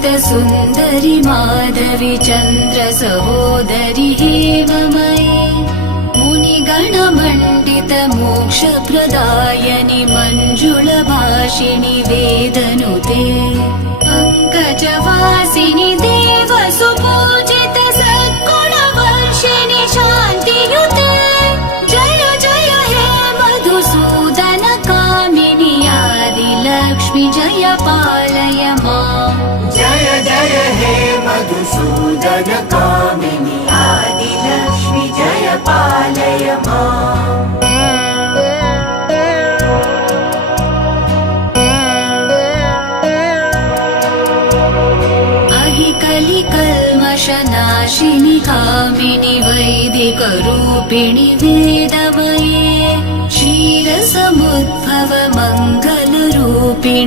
सुन्दरि माधवी चन्द्र सहोदरि हेममयी मुनिगणमण्डित मोक्षप्रदायनि मञ्जुलभाषिणि वेदनुते पङ्कजवासिनि देवसुपूजित सद्गुणवर्षिणि शान्तियुते जय जय हे मधुसूदन कामिनि आदिलक्ष्मि जय पालय माम् जय जय हे मधुसूदन कामिनि आदिलक्ष्मि जय पालय माम् कलिकल्मषनाशिनि कामिनि वैदिकरूपिणि वेदमये क्षीरसमुद्भव मङ्गलरूपिणि